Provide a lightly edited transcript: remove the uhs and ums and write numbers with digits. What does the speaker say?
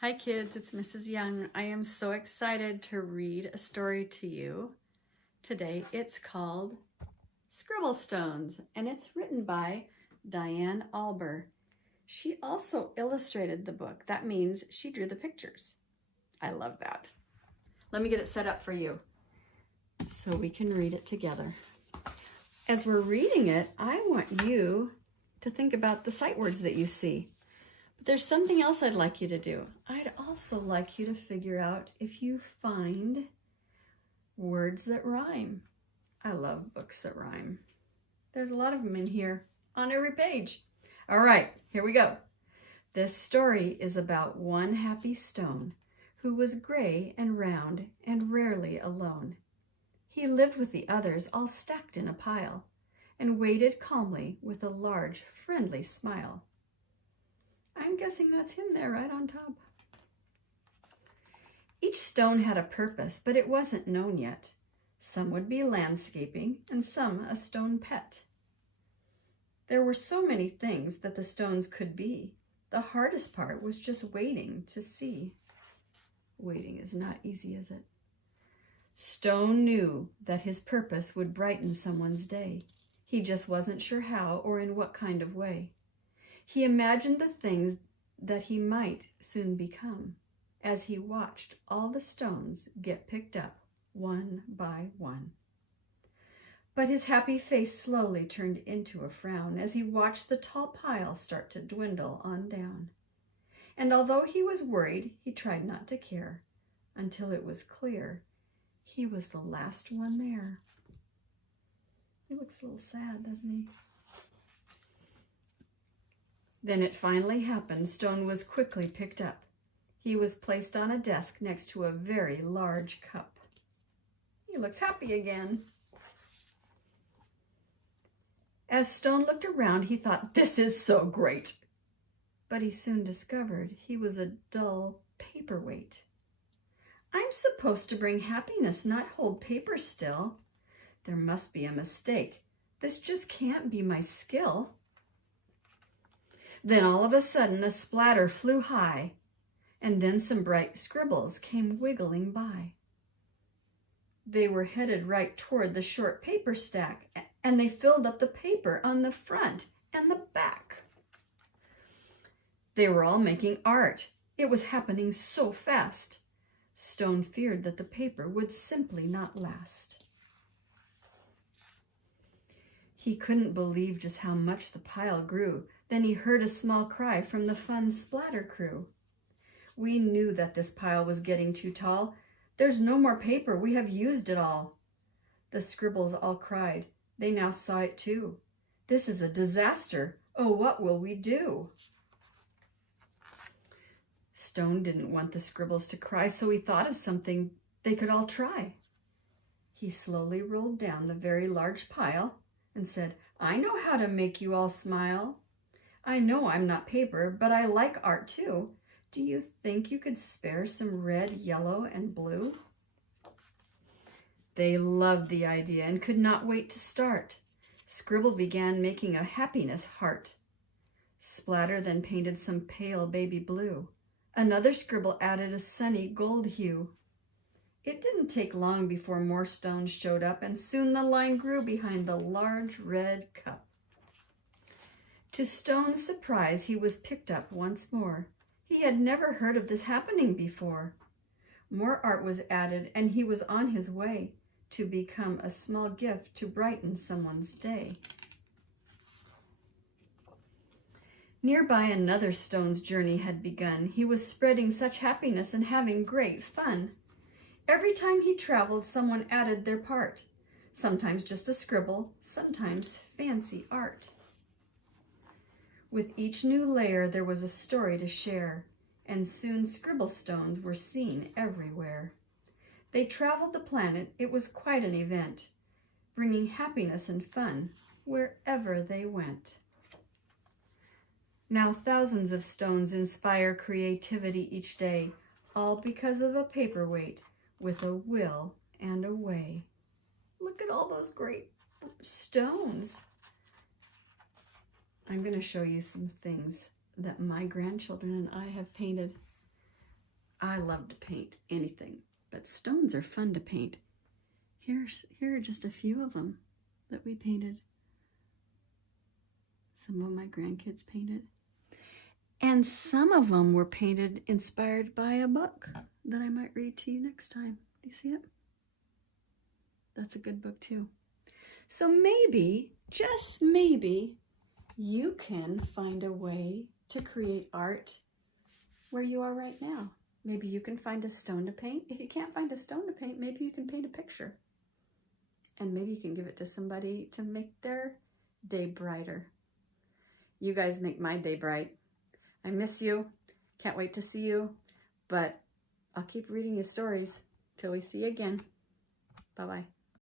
Hi kids, it's Mrs. Young. I am so excited to read a story to you today. It's called Scribble Stones and it's written by Diane Alber. She also illustrated the book. That means she drew the pictures. I love that. Let me get it set up for you so we can read it together. As we're reading it, I want you to think about the sight words that you see. But there's something else I'd like you to do. I'd also like you to figure out if you find words that rhyme. I love books that rhyme. There's a lot of them in here on every page. All right, here we go. This story is about one happy stone who was gray and round and rarely alone. He lived with the others all stacked in a pile and waited calmly with a large, friendly smile. I'm guessing that's him there right on top. Each stone had a purpose, but it wasn't known yet. Some would be landscaping and some a stone pet. There were so many things that the stones could be. The hardest part was just waiting to see. Waiting is not easy, is it? Stone knew that his purpose would brighten someone's day. He just wasn't sure how or in what kind of way. He imagined the things that he might soon become as he watched all the stones get picked up one by one. But his happy face slowly turned into a frown as he watched the tall pile start to dwindle on down. And although he was worried, he tried not to care until it was clear he was the last one there. He looks a little sad, doesn't he? Then it finally happened. Stone was quickly picked up. He was placed on a desk next to a very large cup. He looks happy again. As Stone looked around, he thought, "This is so great." But he soon discovered he was a dull paperweight. I'm supposed to bring happiness, not hold paper still. There must be a mistake. This just can't be my skill. Then all of a sudden a splatter flew high, and then some bright scribbles came wiggling by. They were headed right toward the short paper stack, and they filled up the paper on the front and the back. They were all making art. It was happening so fast. Stone feared that the paper would simply not last. He couldn't believe just how much the pile grew. Then he heard a small cry from the fun splatter crew. "We knew that this pile was getting too tall. There's no more paper. We have used it all." The scribbles all cried. They now saw it too. "This is a disaster. Oh, what will we do?" Stone didn't want the scribbles to cry, so he thought of something they could all try. He slowly rolled down the very large pile and said, "I know how to make you all smile. I know I'm not paper, but I like art too. Do you think you could spare some red, yellow, and blue?" They loved the idea and could not wait to start. Scribble began making a happiness heart. Splatter then painted some pale baby blue. Another scribble added a sunny gold hue. It didn't take long before more stones showed up, and soon the line grew behind the large red cup. To Stone's surprise, he was picked up once more. He had never heard of this happening before. More art was added, and he was on his way to become a small gift to brighten someone's day. Nearby, another stone's journey had begun. He was spreading such happiness and having great fun. Every time he traveled, someone added their part. Sometimes just a scribble, sometimes fancy art. With each new layer, there was a story to share, and soon scribble stones were seen everywhere. They traveled the planet. It was quite an event, bringing happiness and fun wherever they went. Now thousands of stones inspire creativity each day, all because of a paperweight with a will and a way. Look at all those great stones. I'm going to show you some things that my grandchildren and I have painted. I love to paint anything, but stones are fun to paint. Here are just a few of them that we painted. Some of my grandkids painted. And some of them were painted inspired by a book that I might read to you next time. Do you see it? That's a good book too. So maybe, just maybe, you can find a way to create art where you are right now. Maybe you can find a stone to paint. If you can't find a stone to paint, maybe you can paint a picture. And maybe you can give it to somebody to make their day brighter. You guys make my day bright. I miss you. Can't wait to see you. But I'll keep reading you stories till we see you again. Bye-bye.